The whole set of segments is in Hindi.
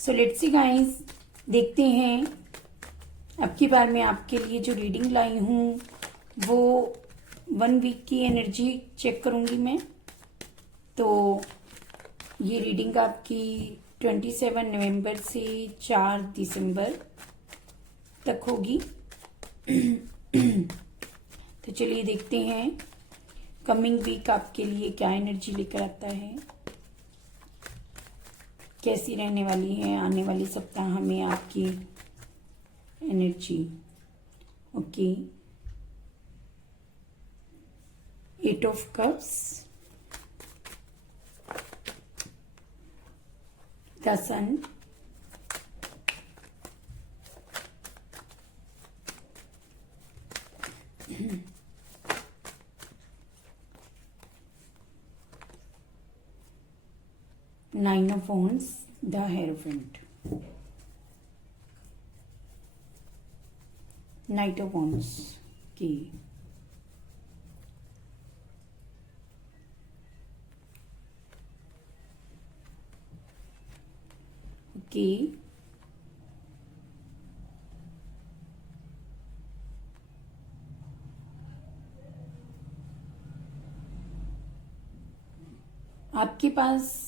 सो लेट्स सी गाइस, देखते हैं अब की बार मैं आपके लिए जो रीडिंग लाई हूँ वो 1 वीक की एनर्जी चेक करूँगी मैं। तो ये रीडिंग आपकी 27 नवंबर से 4 दिसंबर तक होगी। तो चलिए देखते हैं कमिंग वीक आपके लिए क्या एनर्जी लेकर आता है, कैसी रहने वाली है आने वाले सप्ताह में आपकी energy. Okay, 8 of cups, the sun, Nine of Wands, the Hierophant, Knight of Wands की ओके, आपके पास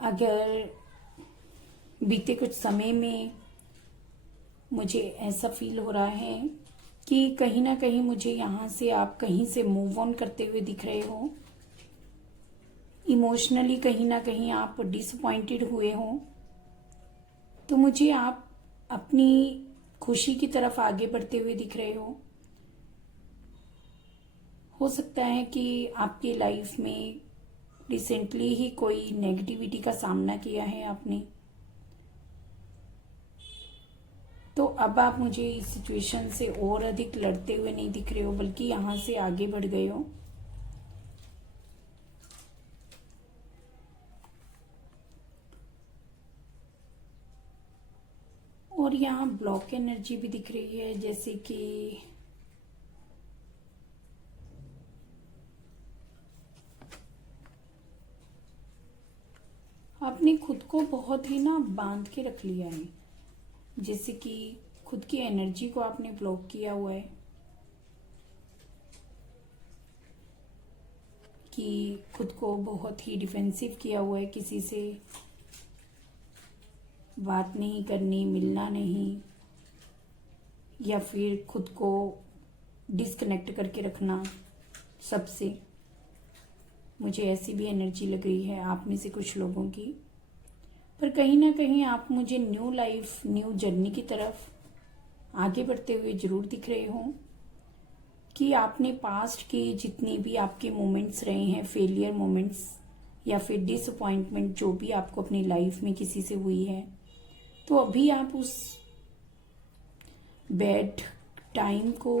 अगर बीते कुछ समय में मुझे ऐसा फील हो रहा है कि कहीं ना कहीं मुझे यहाँ से आप कहीं से मूव ऑन करते हुए दिख रहे हो, इमोशनली कहीं ना कहीं आप डिसअपॉइंटेड हुए हो, तो मुझे आप अपनी खुशी की तरफ आगे बढ़ते हुए दिख रहे हो सकता है कि आपकी लाइफ में रिसेंटली ही कोई नेगेटिविटी का सामना किया है आपने, तो अब आप मुझे इस सिचुएशन से और अधिक लड़ते हुए नहीं दिख रहे हो, बल्कि यहाँ से आगे बढ़ गए हो। और यहाँ ब्लॉक एनर्जी भी दिख रही है, जैसे कि आपने खुद को बहुत ही ना बांध के रख लिया है, जैसे कि खुद की एनर्जी को आपने ब्लॉक किया हुआ है कि खुद को बहुत ही डिफेंसिव किया हुआ है, किसी से बात नहीं करनी, मिलना नहीं, या फिर खुद को डिस्कनेक्ट करके रखना सबसे। मुझे ऐसी भी एनर्जी लग रही है आप में से कुछ लोगों की। पर कहीं ना कहीं आप मुझे न्यू लाइफ, न्यू जर्नी की तरफ आगे बढ़ते हुए जरूर दिख रहे हो कि आपने पास्ट के जितने भी आपके मोमेंट्स रहे हैं, फेलियर मोमेंट्स या फिर डिसअपॉइंटमेंट जो भी आपको अपनी लाइफ में किसी से हुई है, तो अभी आप उस बैड टाइम को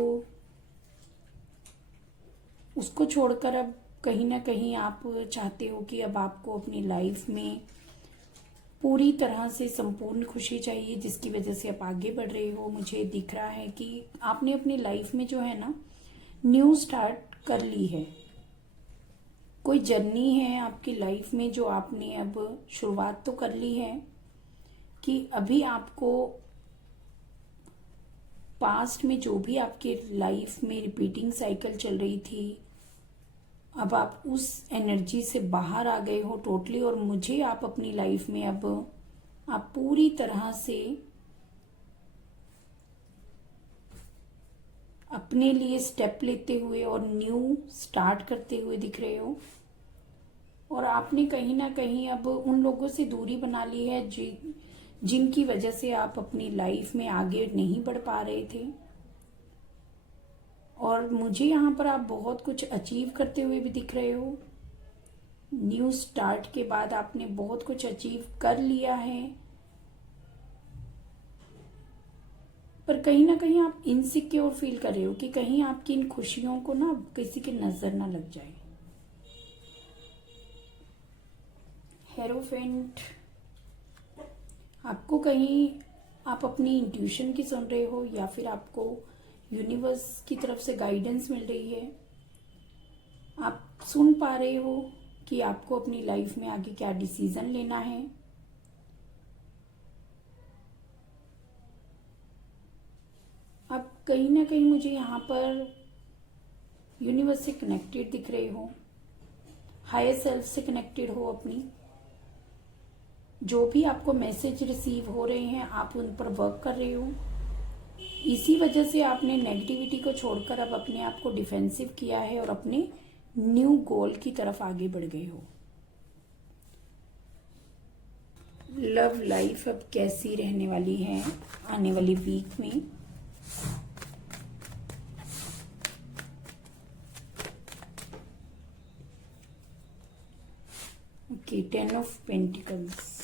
उसको छोड़कर अब कहीं ना कहीं आप चाहते हो कि अब आपको अपनी लाइफ में पूरी तरह से संपूर्ण खुशी चाहिए, जिसकी वजह से आप आगे बढ़ रहे हो। मुझे दिख रहा है कि आपने अपनी लाइफ में जो है ना न्यू स्टार्ट कर ली है, कोई जर्नी है आपकी लाइफ में जो आपने अब शुरुआत तो कर ली है कि अभी आपको पास्ट में जो भी आपके लाइफ में रिपीटिंग साइकिल चल रही थी, अब आप उस एनर्जी से बाहर आ गए हो टोटली। और मुझे आप अपनी लाइफ में अब आप पूरी तरह से अपने लिए स्टेप लेते हुए और न्यू स्टार्ट करते हुए दिख रहे हो। और आपने कहीं ना कहीं अब उन लोगों से दूरी बना ली है जिनकी वजह से आप अपनी लाइफ में आगे नहीं बढ़ पा रहे थे। और मुझे यहाँ पर आप बहुत कुछ अचीव करते हुए भी दिख रहे हो। न्यू स्टार्ट के बाद आपने बहुत कुछ अचीव कर लिया है, पर कहीं ना कहीं आप इनसिक्योर फील कर रहे हो कि कहीं आपकी इन खुशियों को ना किसी की नजर ना लग जाए। हेरोफेंट, आपको कहीं आप अपनी इंट्यूशन की सुन रहे हो या फिर आपको यूनिवर्स की तरफ से गाइडेंस मिल रही है। आप सुन पा रहे हो कि आपको अपनी लाइफ में आगे क्या डिसीजन लेना है। अब कहीं ना कहीं मुझे यहाँ पर यूनिवर्स से कनेक्टेड दिख रहे हो, हायर सेल्फ से कनेक्टेड हो। अपनी जो भी आपको मैसेज रिसीव हो रहे हैं आप उन पर वर्क कर रहे हो। इसी वजह से आपने नेगेटिविटी को छोड़कर अब अपने आप को डिफेंसिव किया है और अपने न्यू गोल की तरफ आगे बढ़ गए हो। लव लाइफ अब कैसी रहने वाली है आने वाली वीक में? Okay, 10 of pentacles.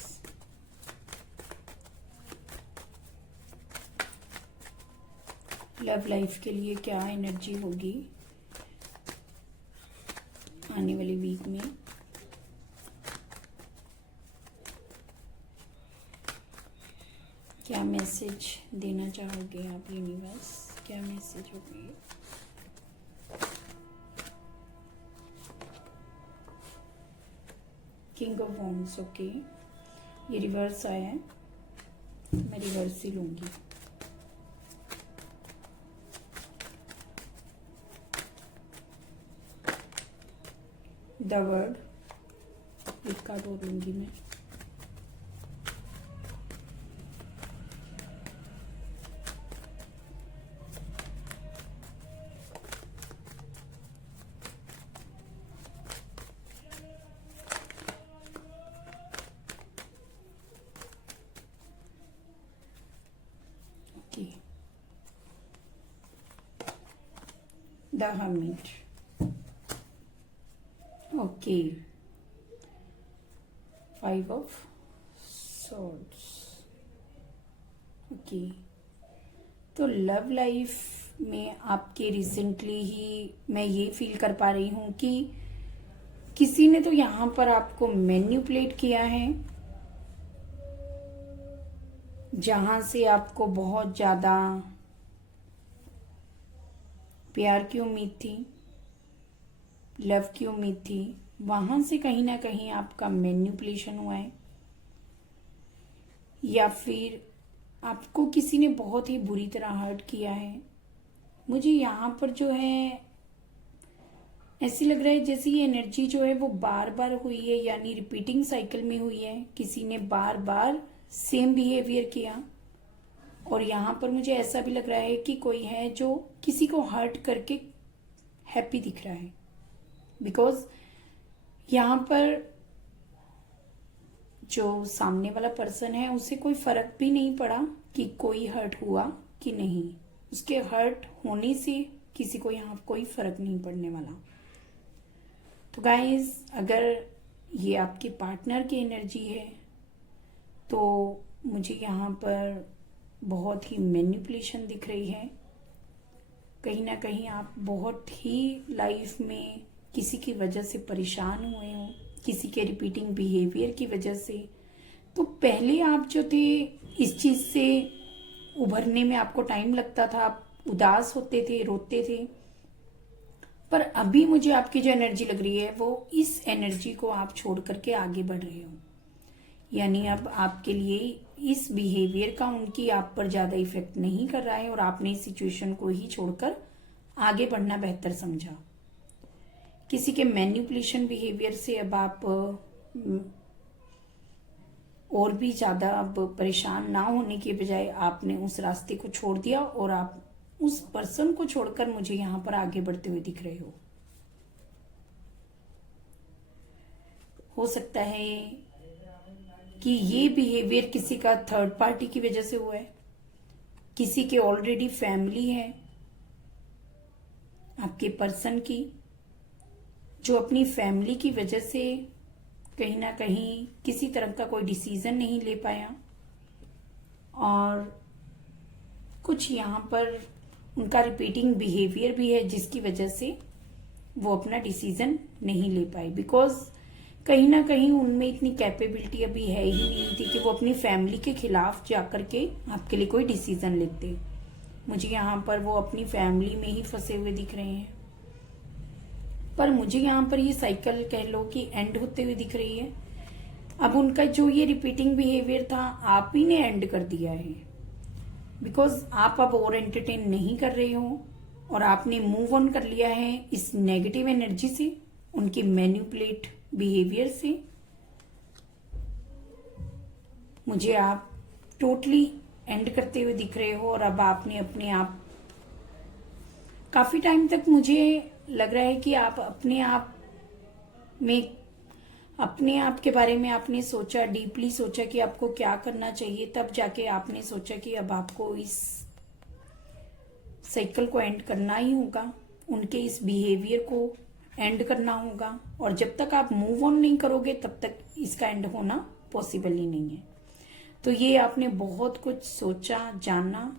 Love life के लिए क्या एनर्जी होगी आने वाली वीक में? क्या मैसेज देना चाहोगे आप यूनिवर्स? क्या मैसेज होगी? King of wands. ओके, ये रिवर्स आया है, मैं रिवर्स ही लूंगी। द वर्ड, एक कार्ड और लूंगी मैं। Okay, the hermit. Okay, 5 of swords. Okay, तो लव लाइफ में आपके रिसेंटली ही मैं ये फील कर पा रही हूँ कि किसी ने तो यहाँ पर आपको मैनिपुलेट किया है, जहां से आपको बहुत ज्यादा प्यार की उम्मीद थी, लव की उम्मीद थी, वहां से कहीं ना कहीं आपका मैनिपुलेशन हुआ है, या फिर आपको किसी ने बहुत ही बुरी तरह हर्ट किया है। मुझे यहाँ पर जो है ऐसी लग रहा है जैसे ये एनर्जी जो है वो बार बार हुई है, यानी रिपीटिंग साइकिल में हुई है। किसी ने बार बार सेम बिहेवियर किया, और यहाँ पर मुझे ऐसा भी लग रहा है कि कोई है जो किसी को हर्ट करके हैप्पी दिख रहा है, बिकॉज यहाँ पर जो सामने वाला पर्सन है उसे कोई फर्क भी नहीं पड़ा कि कोई हर्ट हुआ कि नहीं। उसके हर्ट होने से किसी को यहाँ कोई फर्क नहीं पड़ने वाला। तो गाइस, अगर ये आपके पार्टनर की एनर्जी है तो मुझे यहाँ पर बहुत ही मैनिपुलेशन दिख रही है। कहीं ना कहीं आप बहुत ही लाइफ में किसी की वजह से परेशान हुए हो, किसी के रिपीटिंग बिहेवियर की वजह से। तो पहले आप जो थे इस चीज से उभरने में आपको टाइम लगता था, आप उदास होते थे, रोते थे, पर अभी मुझे आपकी जो एनर्जी लग रही है वो इस एनर्जी को आप छोड़ करके आगे बढ़ रहे हो। यानी अब आपके लिए इस बिहेवियर का उनकी आप पर ज्यादा इफेक्ट नहीं कर रहा है, और आपने इस सिचुएशन को ही छोड़कर आगे बढ़ना बेहतर समझा। किसी के मैनिपुलेशन बिहेवियर से अब आप और भी ज्यादा अब परेशान ना होने के बजाय आपने उस रास्ते को छोड़ दिया, और आप उस पर्सन को छोड़कर मुझे यहाँ पर आगे बढ़ते हुए दिख रहे हो सकता है कि ये बिहेवियर किसी का थर्ड पार्टी की वजह से हुआ है, किसी के ऑलरेडी फैमिली है आपके पर्सन की, जो अपनी फैमिली की वजह से कहीं ना कहीं किसी तरह का कोई डिसीजन नहीं ले पाया, और कुछ यहाँ पर उनका रिपीटिंग बिहेवियर भी है जिसकी वजह से वो अपना डिसीजन नहीं ले पाए, बिकॉज कहीं ना कहीं उनमें इतनी कैपेबिलिटी अभी है ही नहीं थी कि वो अपनी फैमिली के खिलाफ जाकर के आपके लिए कोई डिसीजन लेते। मुझे यहाँ पर वो अपनी फैमिली में ही फंसे हुए दिख रहे हैं। पर मुझे यहाँ पर ये साइकिल कह लो कि एंड होते हुए दिख रही है। अब उनका जो ये रिपीटिंग बिहेवियर था आप ही ने एंड कर दिया है, बिकॉज आप अब और एंटरटेन नहीं कर रहे हो और आपने मूव ऑन कर लिया है इस नेगेटिव एनर्जी से, उनके मैनिपुलेट बिहेवियर से। मुझे आप टोटली एंड करते हुए दिख रहे हो और अब आपने अपने आप, काफी टाइम तक मुझे लग रहा है कि आप अपने आप में, अपने आप के बारे में आपने सोचा, डीपली सोचा कि आपको क्या करना चाहिए, तब जाके आपने सोचा कि अब आपको इस साइकिल को एंड करना ही होगा, उनके इस बिहेवियर को एंड करना होगा। और जब तक आप मूव ऑन नहीं करोगे तब तक इसका एंड होना पॉसिबल ही नहीं है। तो ये आपने बहुत कुछ सोचा, जाना,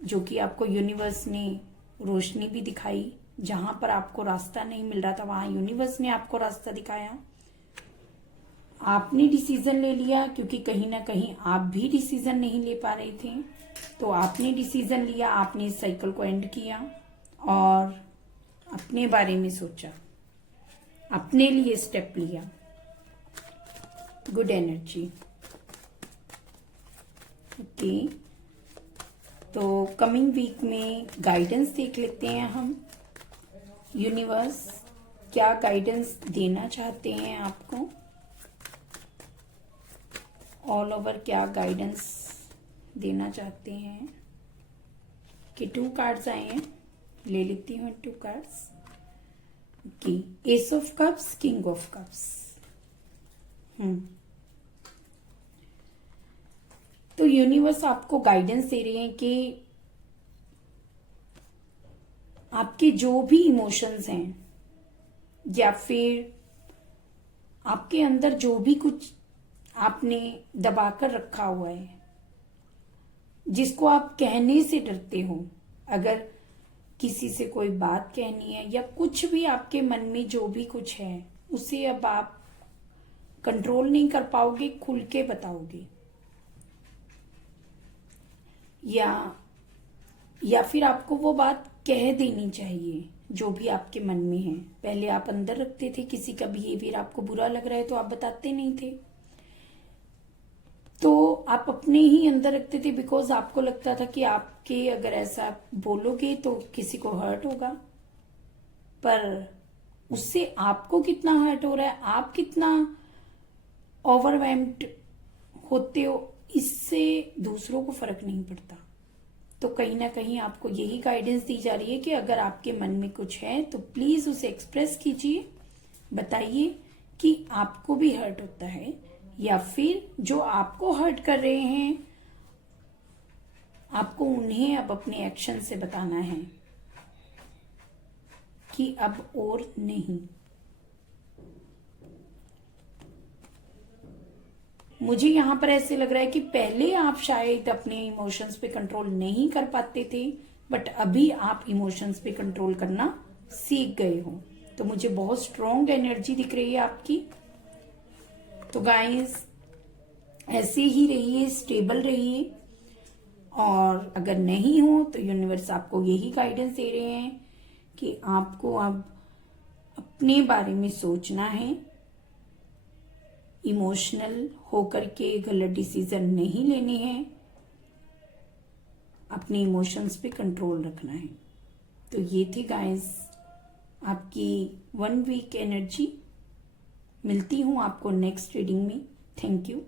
जो कि आपको यूनिवर्स ने रोशनी भी दिखाई। जहां पर आपको रास्ता नहीं मिल रहा था वहां यूनिवर्स ने आपको रास्ता दिखाया। आपने डिसीजन ले लिया, क्योंकि कहीं ना कहीं आप भी डिसीजन नहीं ले पा रहे थे, तो आपने डिसीजन लिया, आपने इस साइकिल को एंड किया और अपने बारे में सोचा, अपने लिए स्टेप लिया। Good energy. ओके, तो कमिंग वीक में गाइडेंस देख लेते हैं हम। यूनिवर्स क्या गाइडेंस देना चाहते हैं आपको, ऑल ओवर क्या गाइडेंस देना चाहते हैं। कि 2 कार्ड्स आए हैं, ले लेती हूँ 2 cards. Okay, S of cups, king of cups. तो यूनिवर्स आपको गाइडेंस दे रहे हैं कि आपके जो भी इमोशंस हैं या फिर आपके अंदर जो भी कुछ आपने दबाकर रखा हुआ है, जिसको आप कहने से डरते हो, अगर किसी से कोई बात कहनी है या कुछ भी आपके मन में जो भी कुछ है, उसे अब आप कंट्रोल नहीं कर पाओगे, खुल के बताओगे। या फिर आपको वो बात कह देनी चाहिए जो भी आपके मन में है। पहले आप अंदर रखते थे, किसी का बिहेवियर आपको बुरा लग रहा है तो आप बताते नहीं थे, तो आप अपने ही अंदर रखते थे, बिकॉज आपको लगता था कि आपके अगर ऐसा बोलोगे तो किसी को हर्ट होगा। पर उससे आपको कितना हर्ट हो रहा है, आप कितना ओवरवेल्म्ड होते हो, इससे दूसरों को फर्क नहीं पड़ता। तो कहीं ना कहीं आपको यही गाइडेंस दी जा रही है कि अगर आपके मन में कुछ है तो प्लीज उसे एक्सप्रेस कीजिए, बताइए कि आपको भी हर्ट होता है, या फिर जो आपको हर्ट कर रहे हैं आपको उन्हें अब अपने एक्शन से बताना है कि अब और नहीं। मुझे यहां पर ऐसे लग रहा है कि पहले आप शायद अपने इमोशंस पे कंट्रोल नहीं कर पाते थे, बट अभी आप इमोशंस पे कंट्रोल करना सीख गए हो। तो मुझे बहुत स्ट्रॉन्ग एनर्जी दिख रही है आपकी। तो गाइस ऐसे ही रहिए, स्टेबल रहिए, और अगर नहीं हो तो यूनिवर्स आपको यही गाइडेंस दे रहे हैं कि आपको अब अपने बारे में सोचना है, इमोशनल होकर के गलत डिसीजन नहीं लेने हैं, अपने इमोशंस पे कंट्रोल रखना है। तो ये थी गाइस आपकी 1 वीक एनर्जी। मिलती हूं आपको नेक्स्ट रीडिंग में। Thank you.